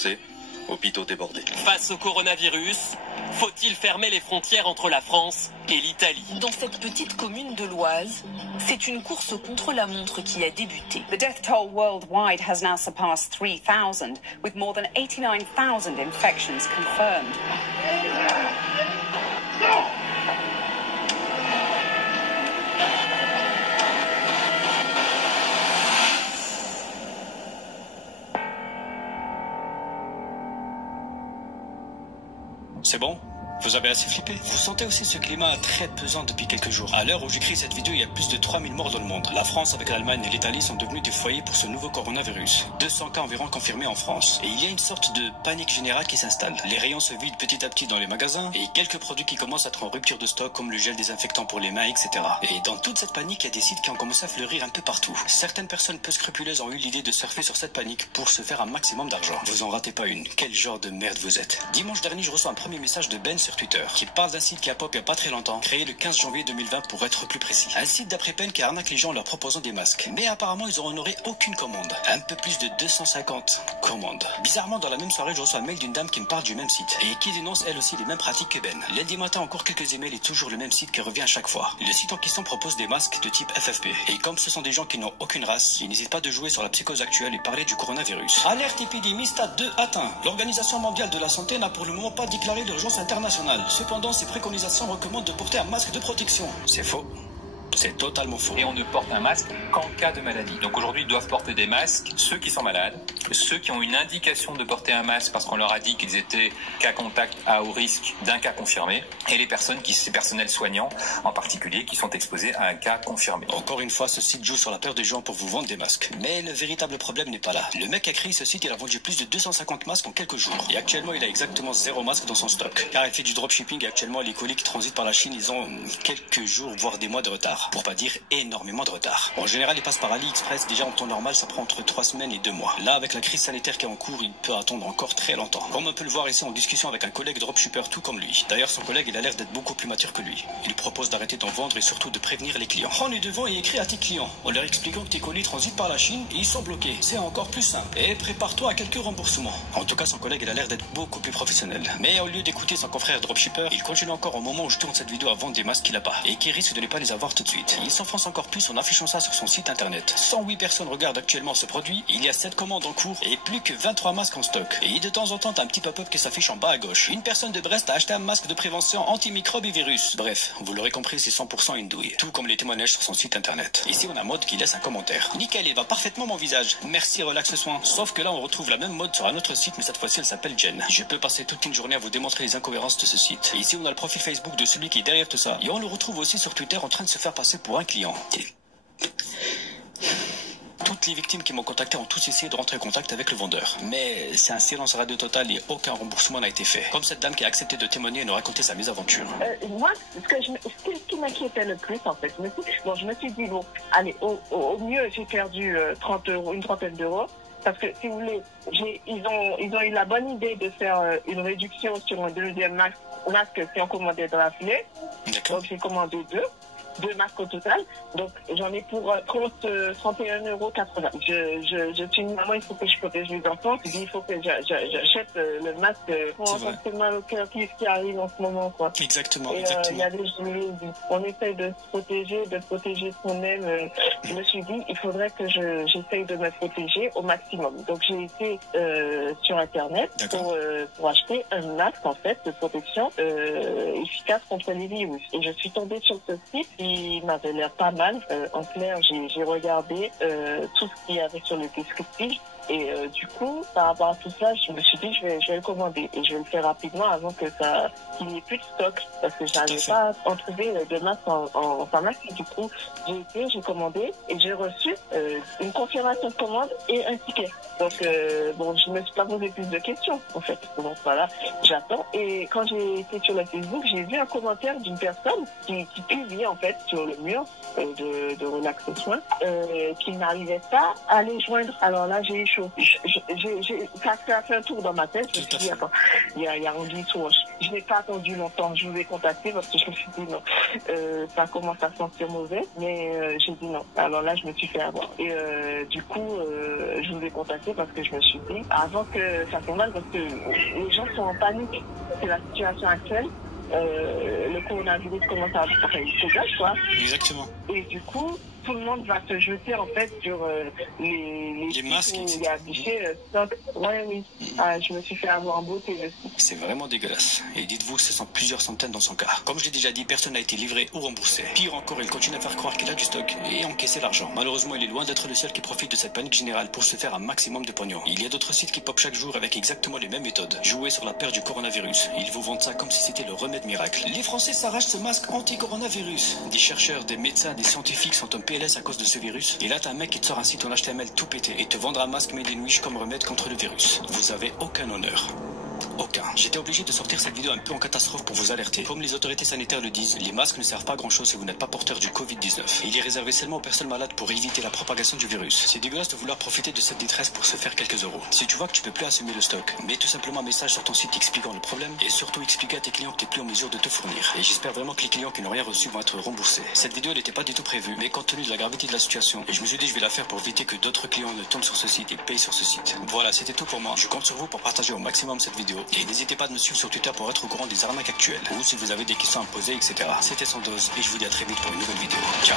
succès. Hôpitaux débordés. Face au coronavirus, faut-il fermer les frontières entre la France et l'Italie? Dans cette petite commune de l'Oise, c'est une course contre la montre qui a débuté. The death toll worldwide has now surpassed 3,000, with more than 89,000 infections confirmed. C'est bon? Vous avez assez flippé? Vous sentez aussi ce climat très pesant depuis quelques jours. À l'heure où j'écris cette vidéo, il y a plus de 3000 morts dans le monde. La France avec l'Allemagne et l'Italie sont devenus des foyers pour ce nouveau coronavirus. 200 cas environ confirmés en France. Et il y a une sorte de panique générale qui s'installe. Les rayons se vident petit à petit dans les magasins et quelques produits qui commencent à être en rupture de stock comme le gel désinfectant pour les mains, etc. Et dans toute cette panique, il y a des sites qui ont commencé à fleurir un peu partout. Certaines personnes peu scrupuleuses ont eu l'idée de surfer sur cette panique pour se faire un maximum d'argent. Vous en ratez pas une. Quel genre de merde vous êtes. Dimanche dernier, je reçois un premier message de Ben sur Twitter qui parle d'un site qui a pop il n'y a pas très longtemps, créé le 15 janvier 2020 pour être plus précis. Un site d'après peine qui arnaque les gens en leur proposant des masques. Mais apparemment, ils n'ont honoré aucune commande. Un peu plus de 250 commandes. Bizarrement, dans la même soirée, je reçois un mail d'une dame qui me parle du même site et qui dénonce elle aussi les mêmes pratiques que Ben. Lundi matin, encore quelques emails et toujours le même site qui revient à chaque fois. Le site en question propose des masques de type FFP. Et comme ce sont des gens qui n'ont aucune race, ils n'hésitent pas de jouer sur la psychose actuelle et parler du coronavirus. Alerte épidémie stade 2 atteint. L'Organisation mondiale de la santé n'a pour le moment pas déclaré d'urgence internationale. Cependant, ces préconisations recommandent de porter un masque de protection. C'est faux. C'est totalement faux. Et on ne porte un masque qu'en cas de maladie. Donc aujourd'hui, ils doivent porter des masques, ceux qui sont malades, ceux qui ont une indication de porter un masque parce qu'on leur a dit qu'ils étaient cas contact à haut risque d'un cas confirmé, et les personnes ces personnels soignants en particulier, qui sont exposés à un cas confirmé. Encore une fois, ce site joue sur la peur des gens pour vous vendre des masques. Mais le véritable problème n'est pas là. Le mec qui a créé ce site, il a vendu plus de 250 masques en quelques jours. Et actuellement, il a exactement 0 masque dans son stock. Car il fait du dropshipping et actuellement, les colis qui transitent par la Chine, ils ont quelques jours, voire des mois de retard. Pour pas dire énormément de retard. En général, il passe par AliExpress. Déjà en temps normal, ça prend entre 3 semaines et 2 mois. Là, avec la crise sanitaire qui est en cours, il peut attendre encore très longtemps. Comme on peut le voir ici en discussion avec un collègue dropshipper tout comme lui. D'ailleurs, son collègue, il a l'air d'être beaucoup plus mature que lui. Il lui propose d'arrêter d'en vendre et surtout de prévenir les clients. Prends les devants et écris à tes clients en leur expliquant que tes colis transitent par la Chine et ils sont bloqués. C'est encore plus simple. Et prépare-toi à quelques remboursements. En tout cas, son collègue, il a l'air d'être beaucoup plus professionnel. Mais au lieu d'écouter son confrère dropshipper, il continue encore au moment où je tourne cette vidéo à vendre des masques qu'il a pas et qui risque de ne pas les avoir tout de suite. Il s'enfonce encore plus en affichant ça sur son site internet. 108 personnes regardent actuellement ce produit, il y a 7 commandes en cours et plus que 23 masques en stock. Et de temps en temps, t'as un petit pop-up qui s'affiche en bas à gauche. Une personne de Brest a acheté un masque de prévention antimicrobes et virus. Bref, vous l'aurez compris, c'est 100% une douille. Tout comme les témoignages sur son site internet. Ici, on a Mode qui laisse un commentaire. Nickel, il va parfaitement mon visage. Merci, relax soin. Sauf que là, on retrouve la même mode sur un autre site, mais cette fois-ci, elle s'appelle Jen. Je peux passer toute une journée à vous démontrer les incohérences de ce site. Et ici, on a le profil Facebook de celui qui est derrière tout ça. Et on le retrouve aussi sur Twitter en train de se faire passer pour un client. Toutes les victimes qui m'ont contacté ont tous essayé de rentrer en contact avec le vendeur. Mais c'est un silence radio total et aucun remboursement n'a été fait. Comme cette dame qui a accepté de témoigner et nous raconter sa mésaventure. Moi, ce qui m'inquiétait le plus, en fait, je me suis dit, bon, allez, au mieux, j'ai perdu 30 euros, une trentaine d'euros. Parce que, si vous voulez, ils ont eu la bonne idée de faire une réduction sur un deuxième masque si on commandait dans la foulée. Donc, j'ai commandé deux masques au total. Donc, j'en ai pour 31,80 €. Je suis une maman, il faut que je protège les enfants. Il faut que j'achète le masque pour c'est mal au cœur qui arrive en ce moment, quoi. Exactement, et, exactement. Il y a des jours, on essaye de se protéger ce qu'on aime. Je me suis dit, il faudrait que j'essaye de me protéger au maximum. Donc, j'ai été sur Internet pour acheter un masque, en fait, de protection efficace contre les virus. Et je suis tombée sur ce site qui m'avait l'air pas mal. En clair, j'ai regardé tout ce qu'il y avait sur le descriptif. Et du coup, par rapport à tout ça, je me suis dit, je vais le commander. Et je vais le faire rapidement avant qu'il n'y ait plus de stock. Parce que je n'arrivais pas à en trouver de masque en pharmacie. Du coup, j'ai commandé et j'ai reçu une confirmation de commande et un ticket. Donc, je me suis pas posé plus de questions, en fait. Donc voilà, j'attends. Et quand j'ai été sur le Facebook, j'ai vu un commentaire d'une personne qui publiait, en fait, sur le mur de Relax Soin, qu'il n'arrivait pas à les joindre. Alors là, j'ai eu chaud chaud. Ça a fait un tour dans ma tête. Je me suis dit, attends, il y a Anguille sous roche. Je n'ai pas attendu longtemps. Je vous ai contacté parce que je me suis dit non, ça commence à sentir mauvais. Mais j'ai dit non. Alors là, je me suis fait avoir. Et du coup, je vous ai contacté parce que je me suis dit, avant que ça soit mal, parce que les gens sont en panique. C'est la situation actuelle. Le coronavirus commence à se gâche, quoi. Exactement. Et du coup, tout le monde va se jeter en fait sur les masques. Il y a affiché stock. Ouais, oui. Je me suis fait avoir en beauté aussi. C'est vraiment dégueulasse. Et dites-vous que ce sont plusieurs centaines dans son cas. Comme je l'ai déjà dit, personne n'a été livré ou remboursé. Pire encore, il continue à faire croire qu'il a du stock et encaisser l'argent. Malheureusement, il est loin d'être le seul qui profite de cette panique générale pour se faire un maximum de pognon. Il y a d'autres sites qui popent chaque jour avec exactement les mêmes méthodes. Jouer sur la peur du coronavirus. Ils vous vendent ça comme si c'était le remède miracle. Les Français s'arrachent ce masque anti-coronavirus. Des chercheurs, des médecins, des scientifiques sont en PLS à cause de ce virus. Et là, t'as un mec qui te sort un site en HTML tout pété et te vendra un masque made in Wish comme remède contre le virus. Vous avez aucun honneur. Aucun. J'étais obligé de sortir cette vidéo un peu en catastrophe pour vous alerter. Comme les autorités sanitaires le disent, les masques ne servent pas à grand chose si vous n'êtes pas porteur du Covid-19. Il est réservé seulement aux personnes malades pour éviter la propagation du virus. C'est dégueulasse de vouloir profiter de cette détresse pour se faire quelques euros. Si tu vois que tu peux plus assumer le stock, mets tout simplement un message sur ton site expliquant le problème et surtout expliquer à tes clients que tu n'es plus en mesure de te fournir. Et j'espère vraiment que les clients qui n'ont rien reçu vont être remboursés. Cette vidéo n'était pas du tout prévue, mais compte tenu de la gravité de la situation, et je me suis dit je vais la faire pour éviter que d'autres clients ne tombent sur ce site et payent sur ce site. Voilà, c'était tout pour moi. Je compte sur vous pour partager au maximum cette vidéo. Et n'hésitez pas de me suivre sur Twitter pour être au courant des arnaques actuelles ou si vous avez des questions à me poser, etc. C'était Sans Dose et je vous dis à très vite pour une nouvelle vidéo. Ciao.